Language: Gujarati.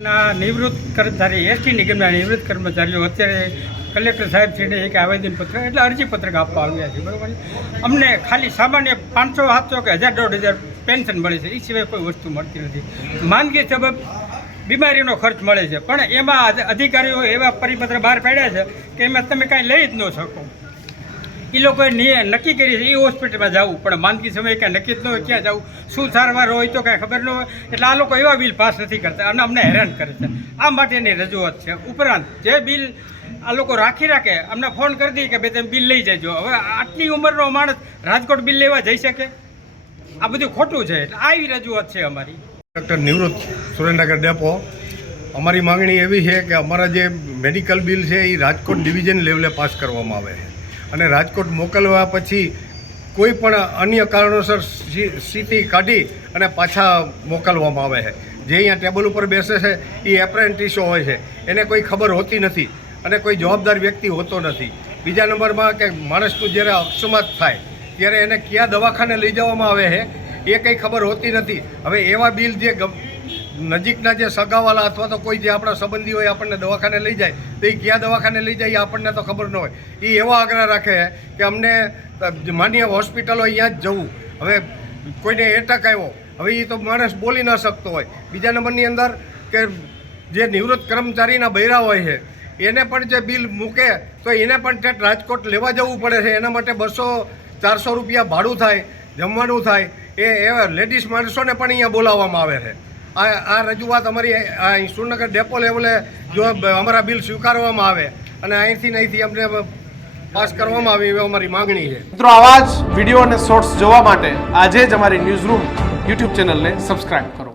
નિવૃત્ત કર્મચારી એસટી નિગમના નિવૃત્ત કર્મચારીઓ અત્યારે કલેક્ટર સાહેબશ્રીને એક આવેદનપત્ર એટલે અરજીપત્રક આપવા આવ્યા છે. બરાબર, અમને ખાલી સામાન્ય 500 700 કે 1000 1.5 પેન્શન મળે છે, એ સિવાય કોઈ વસ્તુ મળતી નથી. માંદગી સબબ બીમારીનો ખર્ચ મળે છે, પણ એમાં અધિકારીઓ એવા પરિપત્ર બહાર પાડ્યા છે કે એમાં તમે કાંઈ લઈ જ ન શકો. એ લોકોએ નક્કી કરી છે એ હોસ્પિટલમાં જવું, પણ માંદગી સમયે કાંઈ નક્કી જ ન હોય ક્યાં જવું, શું સારવાર હોય તો કાંઈ ખબર ન હોય. એટલે આ લોકો એવા બિલ પાસ નથી કરતા અને અમને હેરાન કરે છે. આ માટેની રજૂઆત છે. ઉપરાંત જે બિલ આ લોકો રાખે અમને ફોન કરી દઈએ કે ભાઈ તમે બિલ લઈ જજો. હવે આટલી ઉંમરનો માણસ રાજકોટ બિલ લેવા જઈ શકે? આ બધું ખોટું છે. એટલે આવી રજૂઆત છે અમારી. ડૉક્ટર નિવૃત્ત સુરેન્દ્રનગર ડેપો. અમારી માંગણી એવી છે કે અમારા જે મેડિકલ બિલ છે એ રાજકોટ ડિવિઝન લેવલે પાસ કરવામાં આવે છે અને રાજકોટ મોકલવા પછી કોઈ પણ અન્ય કારણોસર સીટી કાઢી અને પાછા મોકલવામાં આવે છે. જે અહીંયા ટેબલ ઉપર બેસે છે એ એપ્રેન્ટિસો હોય છે, એને કોઈ ખબર હોતી નથી અને કોઈ જવાબદાર વ્યક્તિ હોતો નથી. બીજા નંબરમાં કે માણસનું જ્યારે અકસ્માત થાય ત્યારે એને કયા દવાખાને લઈ જવામાં આવે છે એ કંઈ ખબર હોતી નથી. હવે એવા બિલ જે નજીકના જે સગાવાલા અથવા તો કોઈ જે આપણા સંબંધી હોય આપણને દવાખાને લઈ જાય તો એ કયા દવાખાને લઈ જાય એ આપણને તો ખબર ન હોય. એ એવો આગ્રહ રાખે કે અમને માન્ય હોસ્પિટલો અહીંયા જ જવું. હવે કોઈને એટક આવ્યો, હવે એ તો માણસ બોલી ન શકતો હોય. બીજા નંબરની અંદર કે જે નિવૃત્ત કર્મચારીના બૈરા હોય છે એને પણ જે બિલ મૂકે તો એને પણ ટેટ રાજકોટ લેવા જવું પડે છે. એના માટે 200-400 રૂપિયા ભાડું થાય, જમવાનું થાય. એ લેડીઝ માણસોને પણ અહીંયા બોલાવવામાં આવે છે. આ રજૂઆત અમારી સુરેન્દ્રનગર ડેપો લેવલે જો અમારા બિલ સ્વીકારવામાં આવે અને અહીંથી અમને પાસ કરવામાં આવે એવી અમારી માંગણી છે. મિત્રો, આવા જ વિડીયો અને શોર્ટ્સ જોવા માટે આજે જ અમારી ન્યૂઝ રૂમ યુટ્યુબ ચેનલને સબસ્ક્રાઇબ કરો.